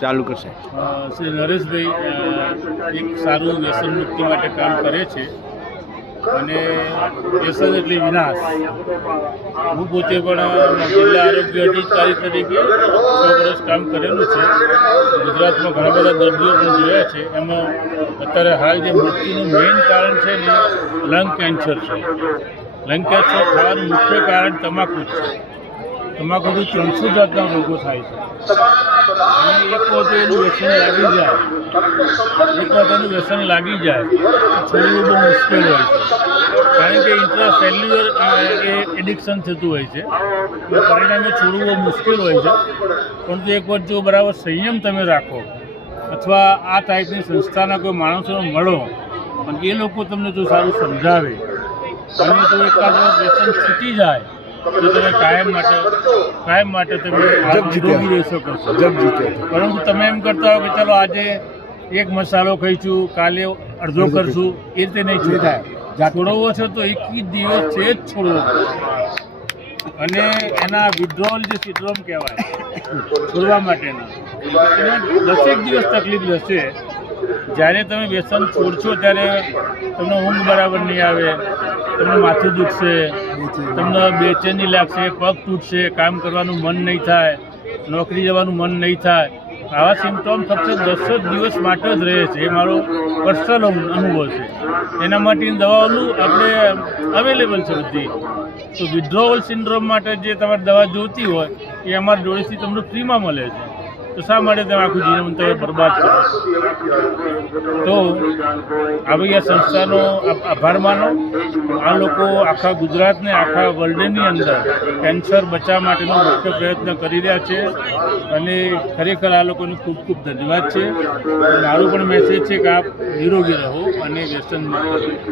ચાલુ કરશે? શ્રી નરેશભાઈ એક સારું વ્યસન મુક્તિ માટે કામ કરે છે અને વ્યસન એટલે વિનાશ. હું પોતે પણ જિલ્લા આરોગ્ય અધિકારી તરીકે 6 વર્ષ કામ કરેલું છે. ગુજરાતમાં ઘણા બધા દર્દીઓ પણ જોયા છે. એમાં અત્યારે હાલ જે મૃત્યુનું મેઇન કારણ છે ને લંગ કેન્સર છે. લંગ કેન્સર થવાનું મુખ્ય કારણ તમાકુ જ છે. તમાકુથી 300 જાતના રોગો થાય છે. અને એક વખત એનું વ્યસન લાગી જાય છોડવું બહુ મુશ્કેલ હોય છે, કારણ કે ઇન્ટ્રાસેલ્યુલર એડિક્શન થતું હોય છે. પરિણામે છોડવું બહુ મુશ્કેલ હોય છે. પરંતુ એક વખત જો બરાબર સંયમ તમે રાખો અથવા આ ટાઈપની સંસ્થાના કોઈ માણસોને મળો અને એ લોકો તમને જો સારું સમજાવે અને જો એકાદ વ્યસન છૂટી જાય તો તમે કાયમ માટે તમે નિરોગી રહી શકો છો. પરંતુ તમે એમ કરતા હો કે ચાલો આજે એક મસાલો ખાઈશું, કાલે અડધો કરશું, એ રીતે નહીં છૂટાય. છોડવો છે તો 21 દિવસ છે જ છોડવો અને એના વિડ્રોવલ જે સિન્ડ્રોમ કહેવાય છોડવા માટેના એને 10 દિવસ તકલીફ રહેશે. જ્યારે તમે વ્યસન છોડશો ત્યારે તમને ઊંઘ બરાબર નહીં આવે, તમને માથું દુખશે, તમને બેચેની લાગશે, પગ તૂટશે, કામ કરવાનું મન નહીં થાય, નોકરી જવાનું મન નહીં થાય. આવા સિમ્ટોમ ફક્ત 10 જ દિવસ માટે જ રહે છે. એ મારો પર્સનલ અનુભવ છે. એના માટેની દવાઓનું આપણે અવેલેબલ છે બધી. તો વિડ્રોવલ સિન્ડ્રોમ માટે જે તમારે દવા જોઈતી હોય એ અમારા જોડેથી તમને ફ્રીમાં મળે છે. તો શા માટે તમે આખું જીવન તમે બરબાદ કરો? તો આવી આ સંસ્થાનો આભાર માનો. આ લોકો આખા ગુજરાતને આખા વર્લ્ડની અંદર કેન્સર બચાવવા માટેનો મુખ્ય પ્રયત્ન કરી રહ્યા છે અને ખરેખર આ લોકોને ખૂબ ખૂબ ધન્યવાદ છે. મારું પણ મેસેજ છે કે આપ નિરોગી રહો અને વ્યસન મુક્ત રહો.